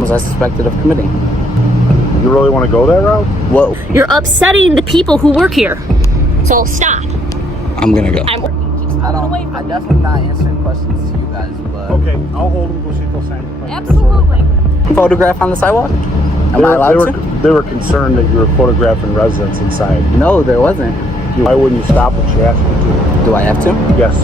Was I suspected of committing? You really want to go that route? Whoa. You're upsetting the people who work here. So stop. I'm gonna go. I'm working. I'm definitely not answering questions to you guys, but... Okay, I'll hold them. Go see if they'll sign the Absolutely. Photograph on the sidewalk? Am I allowed to? They were concerned that you were photographing residents inside. No, there wasn't. Why wouldn't you stop what you asked me to? Do I have to? Yes.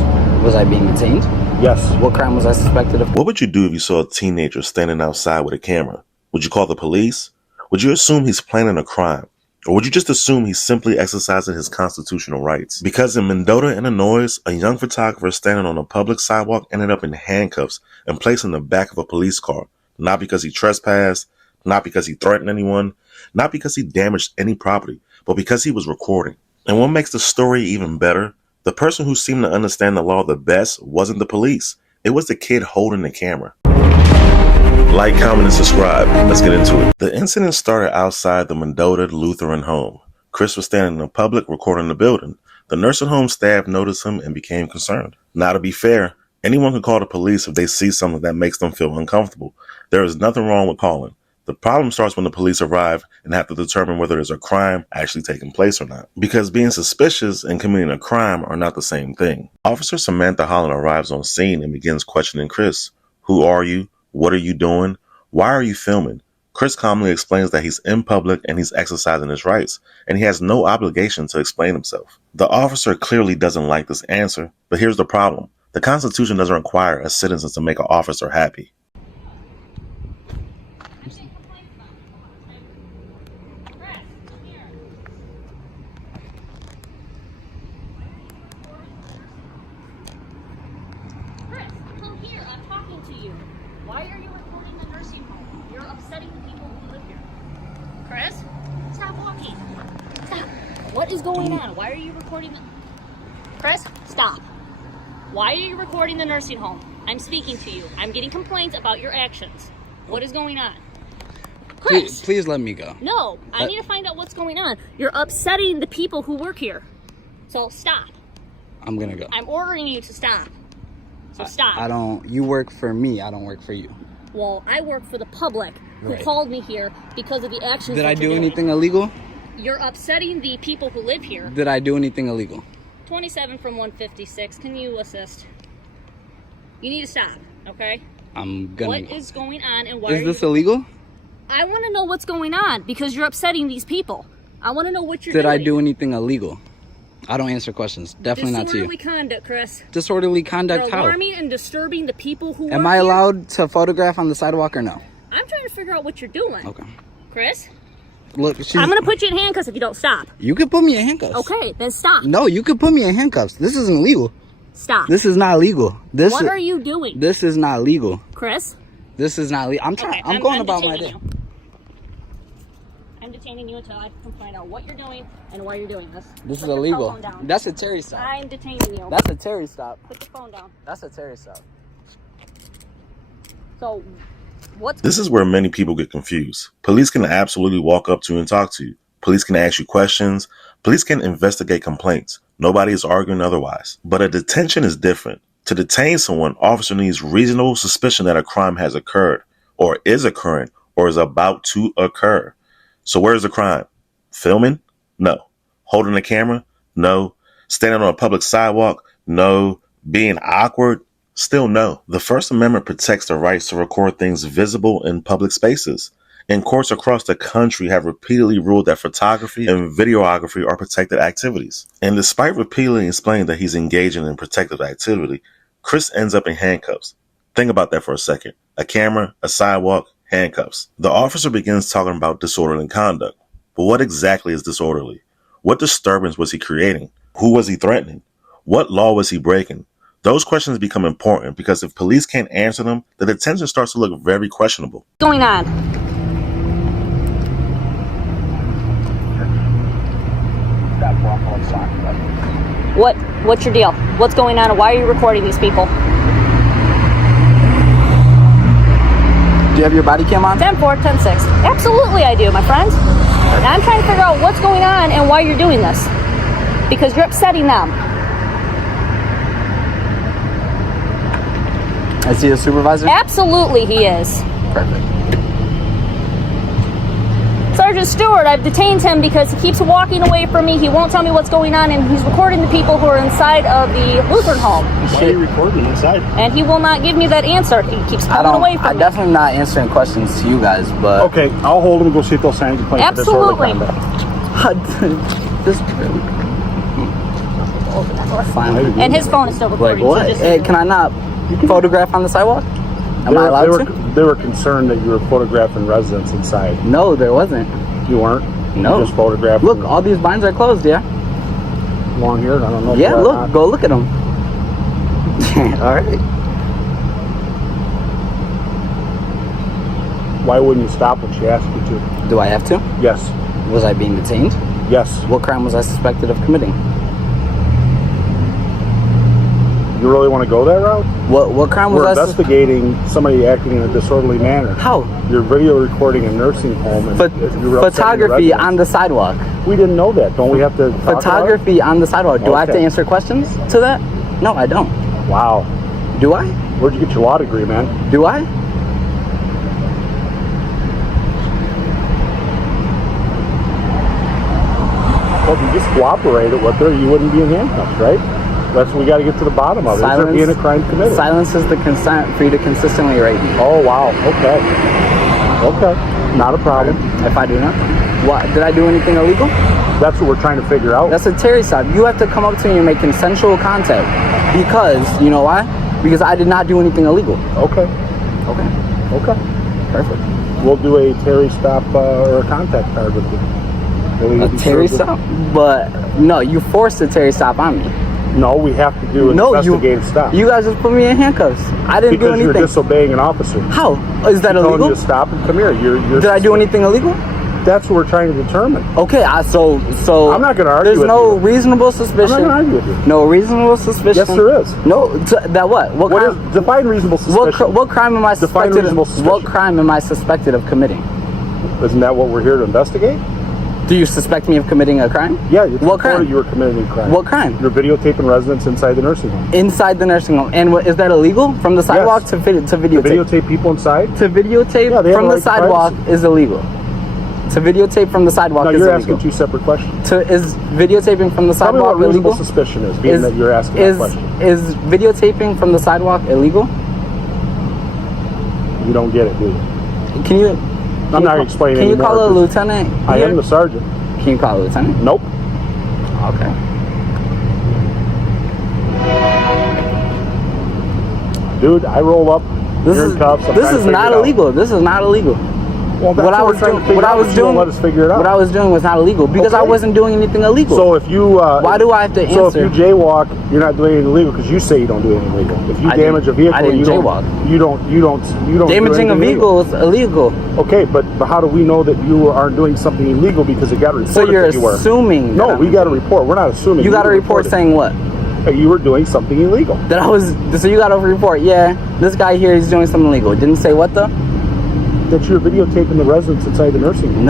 Was I being detained? Yes. What crime was I suspected of? What would you do if you saw a teenager standing outside with a camera? Would you call the police? Would you assume he's planning a crime? Or would you just assume he's simply exercising his constitutional rights? Because in Mendota, Illinois, a young photographer standing on a public sidewalk ended up in handcuffs and placed in the back of a police car. Not because he trespassed, not because he threatened anyone, not because he damaged any property, but because he was recording. And what makes the story even better, the person who seemed to understand the law the best wasn't the police. It was the kid holding the camera. Like, comment, and subscribe. Let's get into it. The incident started outside the Mendota Lutheran Home. Chris was standing in public recording the building. The nursing home staff noticed him and became concerned. Now, to be fair, anyone can call the police if they see something that makes them feel uncomfortable. There is nothing wrong with calling. The problem starts when the police arrive and have to determine whether there's a crime actually taking place or not. Because being suspicious and committing a crime are not the same thing. Officer Samantha Holland arrives on scene and begins questioning Chris. Who are you? What are you doing? Why are you filming? Chris calmly explains that he's in public and he's exercising his rights, and he has no obligation to explain himself. The officer clearly doesn't like this answer, but here's the problem. The Constitution doesn't require a citizen to make an officer happy. Why are you recording the nursing home? You're upsetting the people who live here. Chris, stop walking. Stop. What is going on? Why are you recording the... Chris, stop. Why are you recording the nursing home? I'm speaking to you. I'm getting complaints about your actions. What is going on? Chris. Please let me go. No, I need to find out what's going on. You're upsetting the people who work here. So stop. I'm gonna go. I'm ordering you to stop. So stop. You work for me, I don't work for you. Well, I work for the public who called me here because of the actions. Did I do anything illegal? You're upsetting the people who live here. Did I do anything illegal? 27 from 156. Can you assist? You need to stop, okay? I'm gonna. What is going on and why is this illegal? I want to know what's going on because you're upsetting these people. I want to know what you're doing. Did I do anything illegal? I don't answer questions. Definitely not to you. Disorderly conduct, Chris. Disorderly conduct how? You're alarming and disturbing the people who Am I allowed to photograph on the sidewalk or no? I'm trying to figure out what you're doing. Okay. Chris? Look, I'm going to put you in handcuffs if you don't stop. You can put me in handcuffs. Okay, then stop. No, you can put me in handcuffs. This isn't legal. Stop. This is not legal. What are you doing? This is not legal. Chris? This is not legal. I'm going about my day. I'm detaining you until I can find out what you're doing and why you're doing this. This is illegal. That's a Terry stop. I'm detaining you. That's a Terry stop. Put the phone down. That's a Terry stop. So, what's... This is where many people get confused. Police can absolutely walk up to you and talk to you. Police can ask you questions. Police can investigate complaints. Nobody is arguing otherwise. But a detention is different. To detain someone, officer needs reasonable suspicion that a crime has occurred, or is occurring, or is about to occur. So where's the crime? Filming? No. Holding a camera? No. Standing on a public sidewalk? No. Being awkward? Still no. The First Amendment protects the rights to record things visible in public spaces. And courts across the country have repeatedly ruled that photography and videography are protected activities. And despite repeatedly explaining that he's engaging in protected activity, Chris ends up in handcuffs. Think about that for a second. A camera, a sidewalk, handcuffs. The officer begins talking about disorderly conduct. But what exactly is disorderly? What disturbance was he creating? Who was he threatening? What law was he breaking? Those questions become important because if police can't answer them, the detention starts to look very questionable. What's going on? What's your deal? What's going on and why are you recording these people? Do you have your body cam on? 10-4, 10-6. Absolutely I do, my friend. Now I'm trying to figure out what's going on and why you're doing this. Because you're upsetting them. Is he a supervisor? Absolutely he is. Perfect. Sergeant Stewart. I've detained him because he keeps walking away from me. He won't tell me what's going on, and he's recording the people who are inside of the Lutheran Home. Why are you recording inside? And he will not give me that answer. He keeps pulling away from I'm me. definitely not answering questions to you guys, but Okay, I'll hold him and go see if they'll sign a complaint for disorderly Absolutely. conduct. this fine. And his phone is still Like recording. what? So just Hey, can I not photograph on the sidewalk? Am I allowed to? They were concerned that you were photographing residents inside. No, there wasn't. You weren't? No. You just photographed Look, them all these blinds are closed. Yeah. along here. I don't know. if Yeah. they're Look. not. Go look at them. All right. Why wouldn't you stop when she asked you to? Do I have to? Yes. Was I being detained? Yes. What crime was I suspected of committing? You really want to go that route? What crime was We're I? investigating somebody acting in a disorderly manner. How? You're video recording a nursing home. And you were upsetting the Photography residents. on the sidewalk. We didn't know that. Don't we have to talk about it? Photography on the sidewalk. Do I have to Okay. answer questions to that? No, I don't. Wow. Do I? Where'd you get your law degree, man? Do I? Well, if you just cooperated with her, you wouldn't be in handcuffs, right? That's what we got to get to the bottom of. Is there being a crime committed? Silence is the consent for you to consistently rape me. Oh, wow. Okay. Okay. Not a problem. If I do not, what? Did I do anything illegal? That's what we're trying to figure out. That's a Terry stop. You have to come up to me and make consensual contact. Because, you know why? Because I did not do anything illegal. Okay. Okay. Okay. Perfect. We'll do a Terry stop or a contact card with you. A Terry stop? But, no, you forced a Terry stop on me. No, we have to do an investigative stop. You guys just put me in handcuffs. I didn't do because anything. you're disobeying an officer. How? Is that Telling illegal? you to stop and come here. You're Did I do anything illegal? That's what we're trying to determine. Okay, so I'm not gonna argue There's with no you. reasonable I'm suspicion. not going to argue with you. No reasonable suspicion. Yes, there is. No, that what? What What crime? is define reasonable suspicion? What crime am I Define suspected? reasonable suspicion. What crime am I suspected of committing? Isn't that what we're here to investigate? Do you suspect me of committing a crime? Yeah. It's What reported crime? You were committing a crime. What crime? You're videotaping residents inside the nursing home. Inside the nursing home. And is that illegal? From the sidewalk Yes. to videotape? To videotape people inside? To videotape Yeah, they have from a the right to sidewalk privacy. is illegal. To videotape from the sidewalk No, is you're illegal. asking two separate questions. Is videotaping from the Tell me sidewalk what reasonable illegal? suspicion is, being that you're asking that question. Is videotaping from the sidewalk illegal? You don't get it, do you? Can you? I'm not explaining Can you anymore, call a 'cause lieutenant? I here? am the sergeant. Can you call a lieutenant? Nope. Okay. Dude, I roll up. This you're is in cuffs. I'm this trying to is figure not it out. illegal. This is not illegal. Well, that's What I we're was trying to doing, figure what I out, was but you won't doing, let us figure it out. what I was doing was not illegal because I Okay. wasn't doing anything illegal. So if you why do I have to answer? So if you jaywalk, you're not doing anything illegal because you say you don't do anything illegal. If you I damage a didn't- vehicle, I didn't you don't. jaywalk. You don't. do Damaging a anything vehicle is illegal. Okay, but how do we know that you aren't doing something illegal because it got reported So you're that you were? assuming. No, that we got a report. We're not assuming. You got a report reported saying what? that you were doing something illegal. That I was. So you got a report. Yeah, this guy here is doing something illegal. It didn't say what though. That you're videotaping the residents inside the nursing home.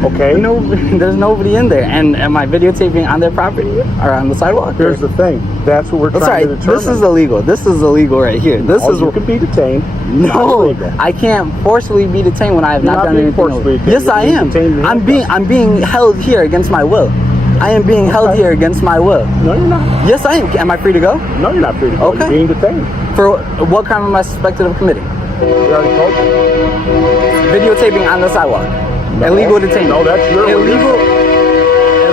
No. Okay. No, there's nobody in there. And am I videotaping on their property or on the sidewalk? Here's the thing. That's what we're That's trying right. to determine. This is illegal. This is illegal right here. This is you can be detained. Not no. illegal. I can't forcibly be detained when I have You're not not done being anything forcibly illegal. detained. Yes, I You're being am. detained in handcuffs. I'm being held here against my will. I am being held here against my will. No, you're not. Yes, I am. Am I free to go? No, you're not free to go. Okay. You're being detained. For what crime am I suspected of committing? We already told you. Videotaping on the sidewalk. No. Illegal detainment. No, that's your illegal.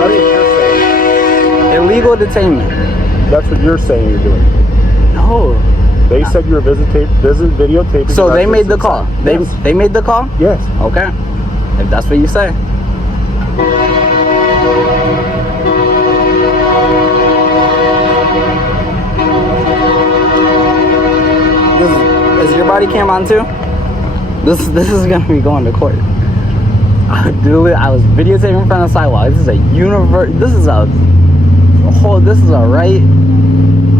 That's what you're saying. Illegal detainment. That's what you're saying you're doing. No. They said you were videotaping. So they made the residents call. inside. They made the call? Yes. Okay. If that's what you say. Is your body cam on too? This is gonna be going to court. I was videotaping in front of the sidewalk. This is a this is a right.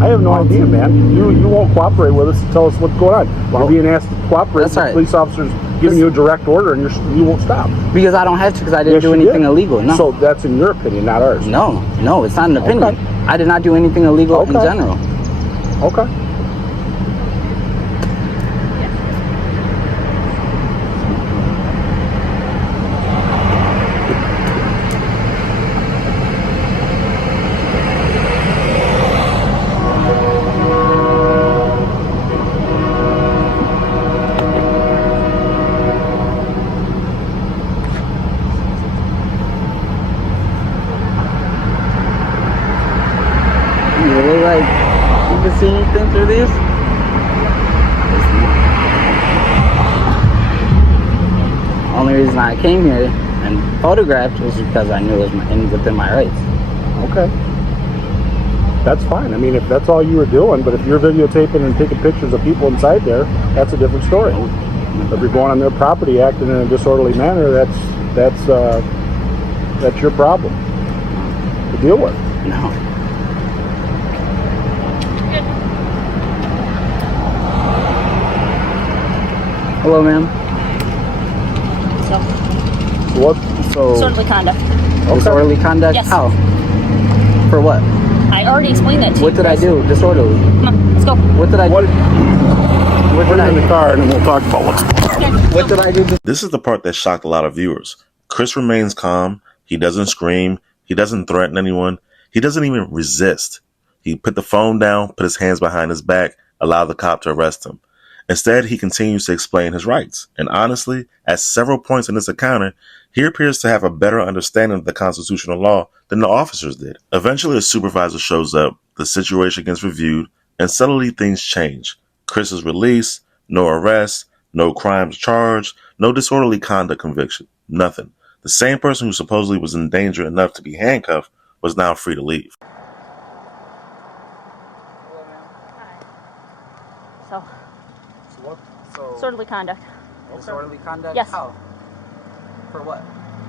I have no idea, man. You won't cooperate with us to tell us what's going on. We're being asked to cooperate. That's with right. Police officers giving you a direct order, and you won't stop. Because I don't have to, because I didn't Yes, do you anything did. illegal. No. So that's in your opinion, not ours. No, it's not an opinion. Okay. I did not do anything illegal in Okay. general. Okay. only reason I came here and photographed was because I knew it was within my rights. Okay. That's fine. I mean, if that's all you were doing, but if you're videotaping and taking pictures of people inside there, that's a different story. If you're going on their property acting in a disorderly manner, that's your problem to deal with. No. Hello, ma'am. So, What? So disorderly conduct. Disorderly conduct? Yes. How? For what? I already explained that to you. What did I do? Disorderly. Come on, let's go. What did I do? What put did it in the I car and then we'll talk about what's What did I do? This is the part that shocked a lot of viewers. Chris remains calm. He doesn't scream. He doesn't threaten anyone. He doesn't even resist. He put the phone down, put his hands behind his back, allowed the cop to arrest him. Instead, he continues to explain his rights. And honestly, at several points in this encounter, he appears to have a better understanding of the constitutional law than the officers did. Eventually, a supervisor shows up, the situation gets reviewed, and suddenly things change. Chris is released, no arrest, no crimes charged, no disorderly conduct conviction, nothing. The same person who supposedly was in danger enough to be handcuffed was now free to leave. So, So, disorderly conduct. disorderly conduct? Yes. How? For what?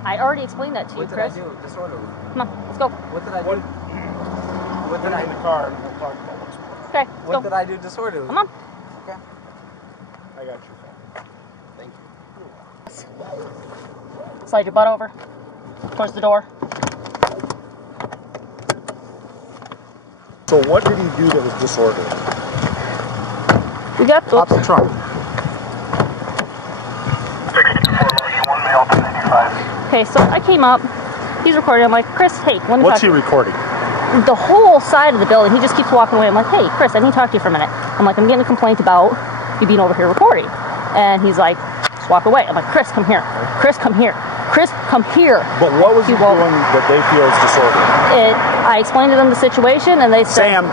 I already explained that to you, What did Chris. I do? Disorderly. Come on, let's go. What did I do? What did I in the car and we'll talk about what's Okay, let's What go. did I do disorderly? Come on. Okay. I got you. Thank you. Slide your butt over towards the door. So what did he do that was disorderly? We got Pop the trunk. Okay, so I came up. He's recording. I'm like, Chris, hey, let me What's talk he recording? the whole side of the building. He just keeps walking away. I'm like, hey, Chris, I need to talk to you for a minute. I'm like, I'm getting a complaint about you being over here recording. And he's like, just walk away. I'm like, Chris, come here. Chris, come here. Chris, come here. But what was he won't. doing that they feel is disorderly? I explained to them the situation, and they said Sam,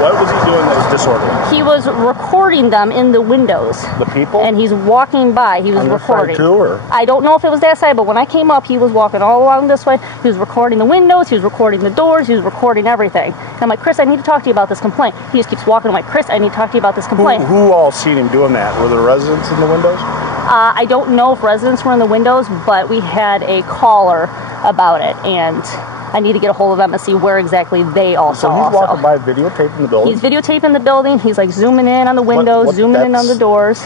what was he doing that was disorderly? he was recording them in the windows. The people? And he's walking by. He was On this recording. side too, or? I don't know if it was that side, but when I came up, he was walking all along this way. He was recording the windows. He was recording the doors. He was recording everything. And I'm like, Chris, I need to talk to you about this complaint. He just keeps walking. I'm like, Chris, I need to talk to you about this complaint. Who all seen him doing that? Were the residents in the windows? I don't know if residents were in the windows, but we had a caller about it, and I need to get a hold of them and see where exactly they all So saw. he's walking by videotaping the building? He's videotaping the building. He's like zooming in on the windows, zooming in on the doors.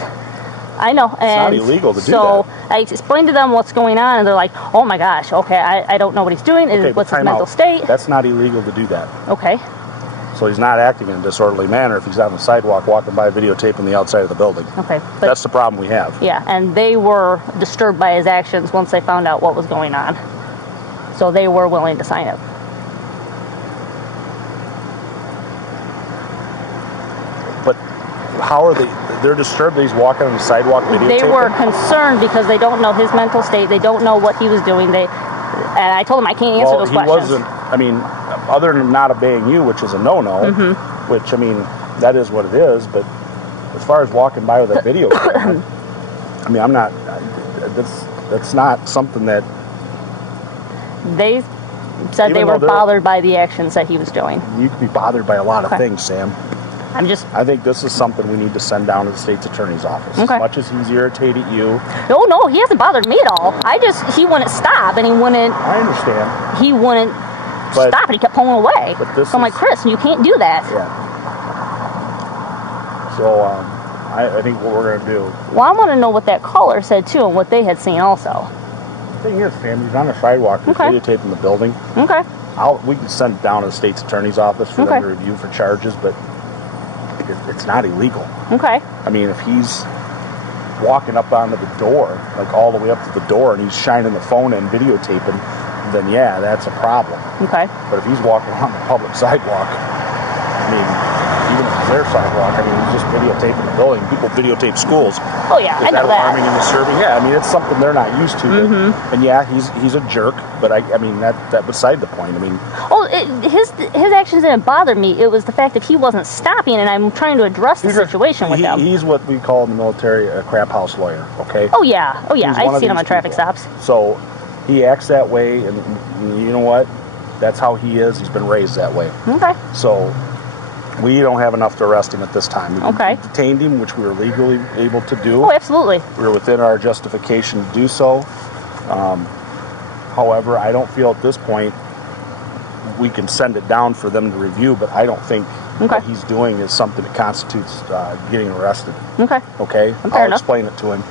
I know. And not illegal to do so that. I explained to them what's going on, and they're like, oh my gosh, okay, I don't know what he's doing. Okay, What's but his time mental out. state? That's not illegal to do that. Okay. So he's not acting in a disorderly manner if he's on the sidewalk walking by videotaping the outside of the building. Okay. But That's the problem we have. yeah, and they were disturbed by his actions once they found out what was going on. So they were willing to sign it. But how are they? They're disturbed that he's walking on the sidewalk videotaping? They were concerned because they don't know his mental state. They don't know what he was doing. And I told them I can't answer those questions. He wasn't, I mean, other than not obeying you, which is a no-no, which, I mean, that is what it is, but as far as walking by with a video camera, I mean, I'm not, that's not something that... They said they were bothered by the actions that he was doing. You can be bothered by a lot of things, Sam. I think this is something we need to send down to the state's attorney's office. Okay. As much as he's irritated you. No, he hasn't bothered me at all. He wouldn't stop, and he wouldn't... I understand. He wouldn't stop, and he kept pulling away. But this so I'm like, Chris, you can't do that. Yeah. So, I think what we're going to do... Well, I want to know what that caller said, too, and what they had seen also. The thing is, Sam, he's on the sidewalk. He's videotaping the building. Okay. We can send it down to the state's attorney's office for them to review for charges, but it's not illegal. Okay. I mean, if he's walking up onto the door, like all the way up to the door, and he's shining the phone and videotaping, then yeah, that's a problem. Okay. But if he's walking on the public sidewalk, I mean, even if it's their sidewalk. I mean, he's just videotaping the building. People videotape schools. Oh yeah, I Is know that alarming that. and disturbing? Yeah, I mean, it's something they're not used to. But, and yeah, he's a jerk. But I mean, that beside the point. I mean, His actions didn't bother me. It was the fact that he wasn't stopping, and I'm trying to address the situation with them. He's what we call in the military a crap house lawyer. Okay. Oh yeah, He's one I've of seen him these on traffic people. stops. So he acts that way, and you know what? That's how he is. He's been raised that way. Okay. So we don't have enough to arrest him at this time. We Okay. detained him, which we were legally able to do. Oh, absolutely. We were within our justification to do so. However, I don't feel at this point we can send it down for them to review, but I don't think what he's doing is something that constitutes getting arrested. Okay. Okay? Fair I'll enough. explain it to him.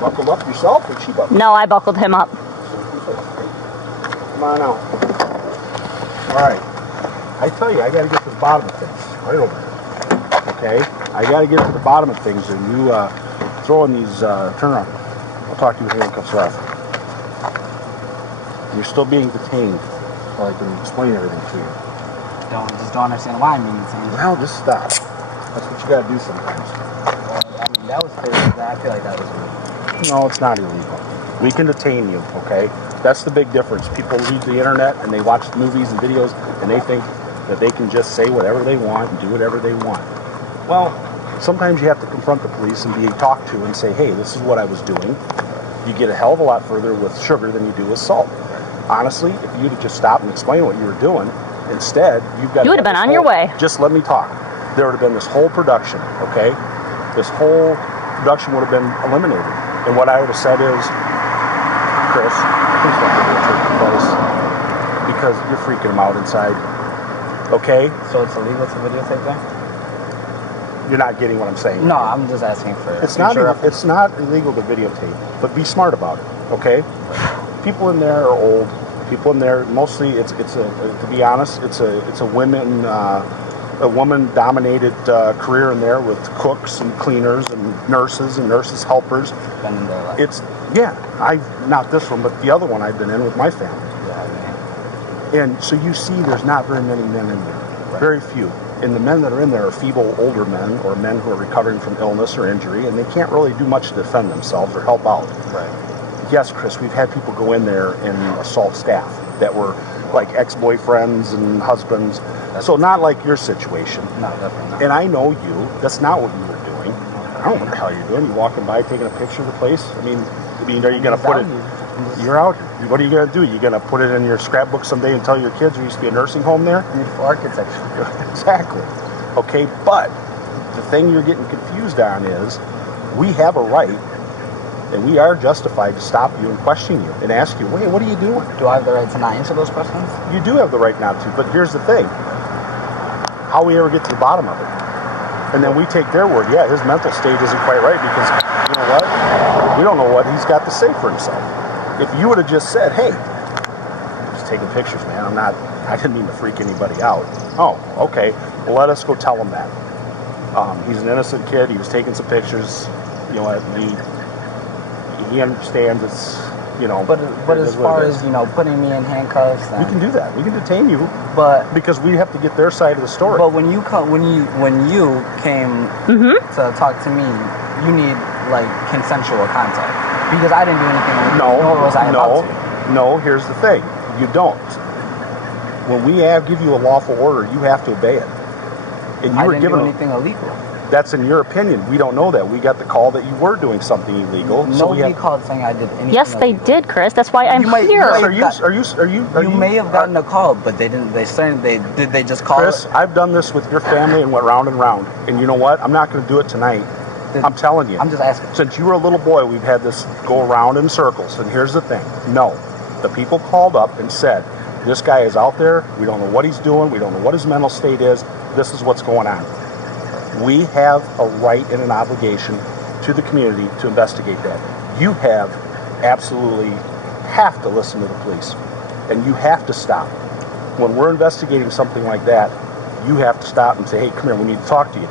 Buckled up yourself, or she buckled? No, I buckled him up. Come on out. All right. I tell you, I got to get to the bottom of things. Right over there. Okay? I got to get to the bottom of things, and you throwing these, turn around. I'll talk to you with handcuffs off. You're still being detained, so I can explain everything to you. Just don't understand why I'm being detained. Well, just stop. That's what you got to do sometimes. Well, I mean, that was crazy. I feel like that was illegal. No, it's not illegal. We can detain you, okay? That's the big difference. People read the internet and they watch movies and videos and they think that they can just say whatever they want and do whatever they want. Well, sometimes you have to confront the police and be talked to and say, hey, this is what I was doing. You get a hell of a lot further with sugar than you do with salt. Honestly, if you'd have just stopped and explained what you were doing, instead, you've got... You would have been on your way. Just let me talk. There would have been this whole production, okay? This whole production would have been eliminated. And what I would have said is, Chris, please don't videotape the place because you're freaking them out inside. Okay? So it's illegal to videotape them? You're not getting what I'm saying. No, I'm just asking for It's not illegal to videotape, but be smart about it, okay? People in there are old. People in there, mostly, to be honest, it's a woman-dominated career in there with cooks and cleaners and nurses helpers. Been in there like... Not this one, but the other one I've been in with my family. Yeah, man. And so you see there's not very many men in there. Right. Very few. And the men that are in there are feeble older men or men who are recovering from illness or injury, and they can't really do much to defend themselves or help out. Right. Yes, Chris, we've had people go in there and assault staff that were like ex-boyfriends and husbands. So not like your situation. No, definitely not. And I know you. That's not what you were doing. I don't know what the hell you're doing. You walking by taking a picture of the place? I mean, are you going to put it... You're out here. What are you going to do? You're going to put it in your scrapbook someday and tell your kids there used to be a nursing home there? Beautiful architecture. Exactly. Okay, but the thing you're getting confused on is we have a right and we are justified to stop you and question you and ask you, wait, what are you doing? Do I have the right to not answer those questions? You do have the right not to, but here's the thing. How we ever get to the bottom of it? And then we take their word. Yeah, his mental state isn't quite right because, you know what? We don't know what he's got to say for himself. If you would have just said, hey, just taking pictures, man, I didn't mean to freak anybody out. Oh, okay. Well, let us go tell him that. He's an innocent kid. He was taking some pictures. You know what? He understands it's, you know. But as far as, you know, putting me in handcuffs, we can do that. We can detain you. But because we have to get their side of the story. But when you came to talk to me, you need like consensual contact because I didn't do anything. Nor was I about to. No. Here's the thing: you don't. When we give you a lawful order, you have to obey it. And you I were didn't given do anything illegal. That's in your opinion. We don't know that. We got the call that you were doing something illegal. Nobody called saying I did anything. Yes, they did, Chris. That's why I'm here. You may have gotten a call, but they didn't. They just call. Chris, I've done this with your family and went round and round. And you know what? I'm not going to do it tonight. I'm telling you. I'm just asking. Since you were a little boy, we've had this go around in circles. And here's the thing. No. The people called up and said, this guy is out there. We don't know what he's doing. We don't know what his mental state is. This is what's going on. We have a right and an obligation to the community to investigate that. You absolutely have to listen to the police. And you have to stop. When we're investigating something like that, you have to stop and say, hey, come here, we need to talk to you.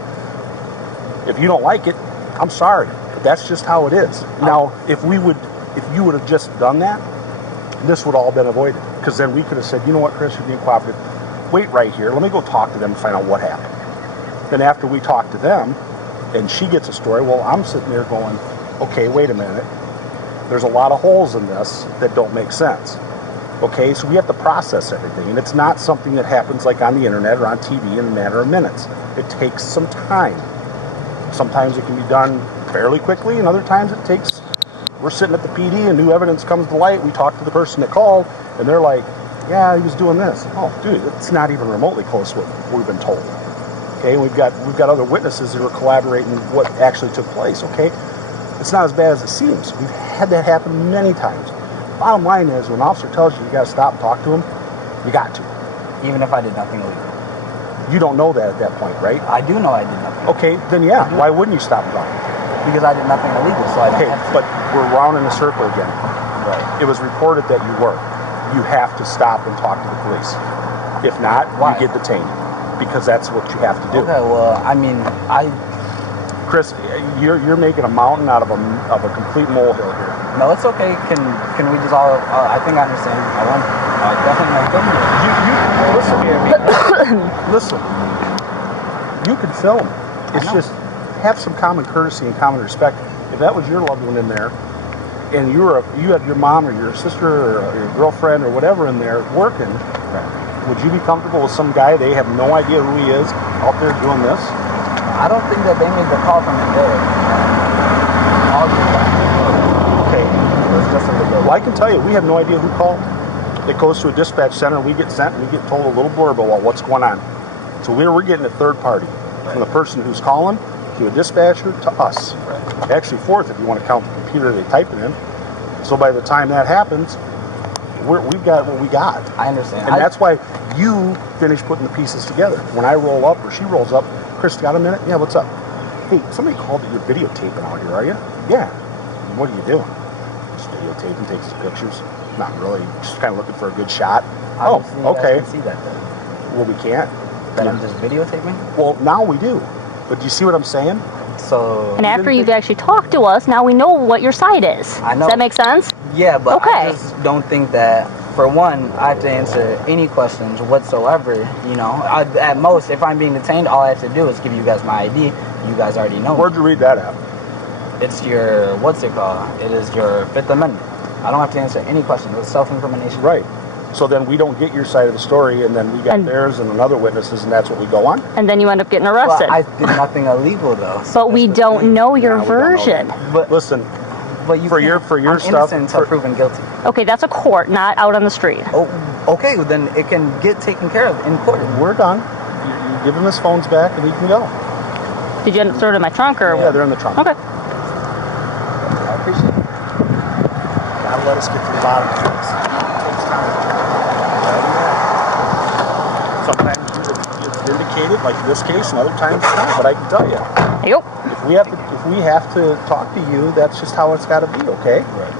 If you don't like it, I'm sorry. But that's just how it is. Now, if you would have just done that, this would all been avoided. Because then we could have said, you know what, Chris, you're being cooperative. Wait right here. Let me go talk to them and find out what happened. Then after we talk to them, and she gets a story, well, I'm sitting there going, okay, wait a minute. There's a lot of holes in this that don't make sense. Okay, so we have to process everything. And it's not something that happens like on the internet or on TV in a matter of minutes. It takes some time. Sometimes it can be done fairly quickly, and other times it takes, we're sitting at the PD and new evidence comes to light. We talk to the person that called, and they're like, yeah, he was doing this. Oh, dude, it's not even remotely close to what we've been told. Okay, we've got other witnesses that are collaborating what actually took place. Okay, it's not as bad as it seems. We've had that happen many times. Bottom line is, when an officer tells you got to stop and talk to him, you got to. Even if I did nothing illegal. You don't know that at that point, right? I do know I did nothing. Okay, then yeah. Why wouldn't you stop and talk? Because I did nothing illegal, so I don't Okay, have to. but we're round in a circle again. Right. It was reported that you were. You have to stop and talk to the police. If not, Why? you get detained. Because that's what you have to do. Okay, well, I mean, Chris, you're making a mountain out of a complete molehill here. No, it's okay. Can we just all? I think I understand. I want. I definitely You listen. You can film. It's just have some common courtesy and common respect. If that was your loved one in there, and you have your mom or your sister or your girlfriend or whatever in there working, would you be comfortable with some guy they have no idea who he is out there doing this? I don't think that they made the call from Mendota. Okay. It's just in the building. Well, I can tell you, we have no idea who called. It goes to a dispatch center, and we get sent, and we get told a little blurb about what's going on. So we're getting a third party, from the person who's calling to a dispatcher to us. Right. Actually, fourth if you want to count the computer they type it in. So by the time that happens, we've got what we got. I understand. And that's why you finish putting the pieces together. When I roll up or she rolls up, Chris, got a minute? Yeah, what's up? Hey, somebody called that you're videotaping out here, are you? Yeah. What are you doing? Just videotaping, takes some pictures. Not really, just kind of looking for a good shot. Obviously, oh, okay. You guys can see that then. Well, we can't. That I'm just videotaping? Well, now we do. But do you see what I'm saying? So. And after you've actually talked to us, now we know what your side is. I know. Does that make sense? Yeah, but Okay. I just don't think that, for one, I have to answer any questions whatsoever. You know, at most, if I'm being detained, all I have to do is give you guys my ID. You guys already know. Where'd you read that at? It's your, what's it called? It is your Fifth Amendment. I don't have to answer any questions. It's self-incrimination. Right. So then we don't get your side of the story, and then we got theirs and another witnesses, and that's what we go on. And then you end up getting Well, arrested. I did nothing illegal, though. But we don't know your No, we don't know version. that. But Listen, but you for can't- your I'm stuff- innocent until proven guilty. Okay, that's a court, not out on the street. Oh, okay. Well, then it can get taken care of in court. we're done. You give him his phones back, and he can go. Did you end up throwing it in my trunk or? Yeah, they're in the trunk. Okay. I appreciate it. Gotta let us get to the bottom of this. It takes time. Sometimes it's vindicated, like in this case, and other times it's not. But I can tell you, Yep. if we have to talk to you, that's just how it's got to be. Okay? Right.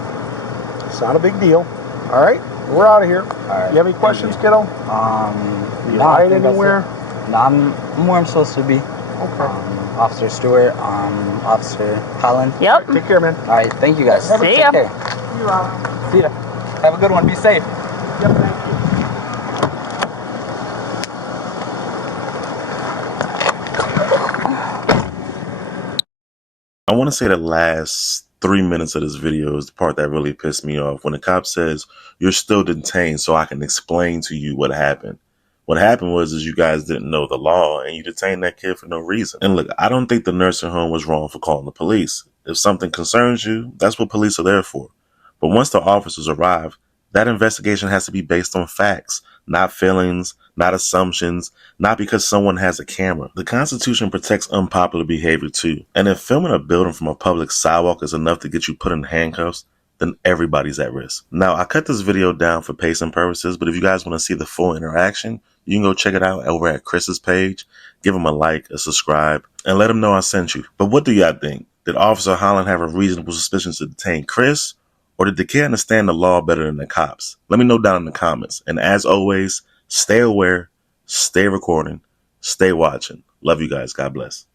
It's not a big deal. All right, we're out of here. All right. You have any questions, kiddo? No, You I hide think that's anywhere? it. No, I'm where I'm supposed to be. Okay. Officer Stewart, Officer Holland. Yep. Take care, man. All right, thank you guys. See Take ya. care. You out. See ya. Have a good one. Be safe. Yep, thank you. I want to say the last 3 minutes of this video is the part that really pissed me off. When the cop says, you're still detained so I can explain to you what happened. What happened was you guys didn't know the law and you detained that kid for no reason. And look, I don't think the nursing home was wrong for calling the police. If something concerns you, that's what police are there for. But once the officers arrive, that investigation has to be based on facts, not feelings, not assumptions, not because someone has a camera. The Constitution protects unpopular behavior too. And if filming a building from a public sidewalk is enough to get you put in handcuffs, then everybody's at risk. Now, I cut this video down for pacing purposes, but if you guys want to see the full interaction, you can go check it out over at Chris's page. Give him a like, a subscribe, and let him know I sent you. But what do y'all think? Did Officer Holland have a reasonable suspicion to detain Chris? Or did the kid understand the law better than the cops? Let me know down in the comments. And as always, stay aware, stay recording, stay watching. Love you guys. God bless.